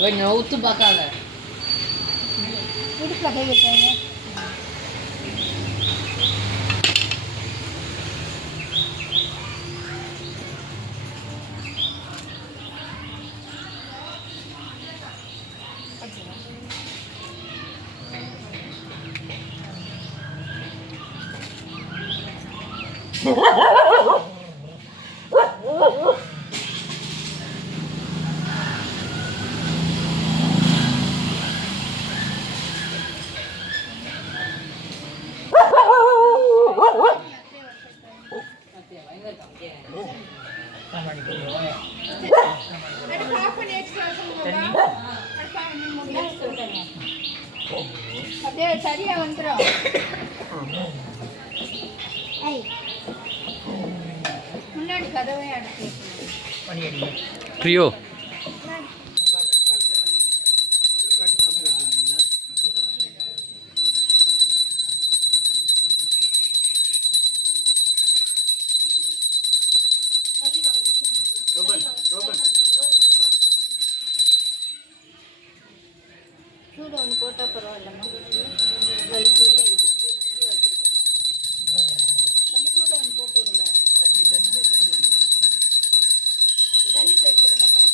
கொஞ்சம் ஊத்து பார்க்காத இடுப்பில் கை வைக்காங்க. அப்படியே சரியா வந்துடும். முன்னாடி கதவை அடைச்சி பிரியோ சூடு ஒன்று போட்டால் பரவாயில்லம்மா. அது சூடு ஒன்று போட்டு விடுங்க. தண்ணி தெளிச்சிடுங்கப்பா.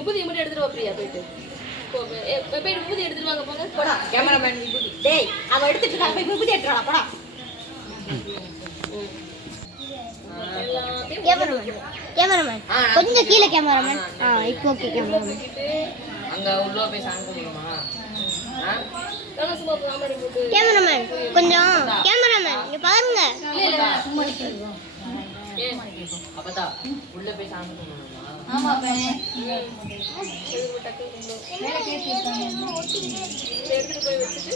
உபதி மட்டும் எடுத்துட்டு வாப்பியா போயிட்டு போயிட்டு உபதி எடுத்துட்டு வாங்க போங்க. போடா கேமராமேன். டேய் அவன் எடுத்துட்டு இருக்கான், போய் உபதி எடுத்துடா போடா. கேமராமேன் கொஞ்சம் கீழே கேமராமேன். இப்போ ஓகே கேமராமேன். அங்க உள்ள போய் சாங்க முடியுமா? கேமராமேன் கொஞ்சம் கேமராமேன் இங்க பாருங்க. அப்பதா உள்ள போய் சாங்க முடியுமா? ஆமா எடுத்துட்டு போய் வச்சுட்டு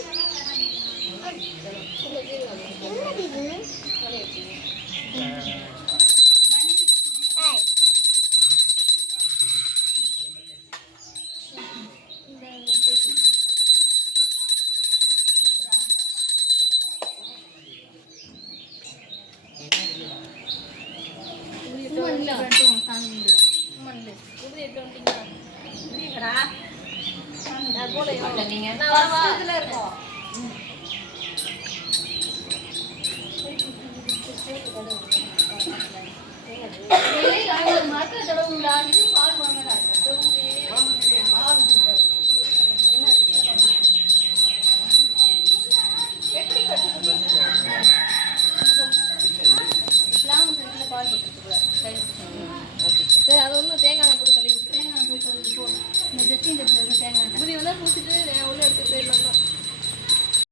மக்கள்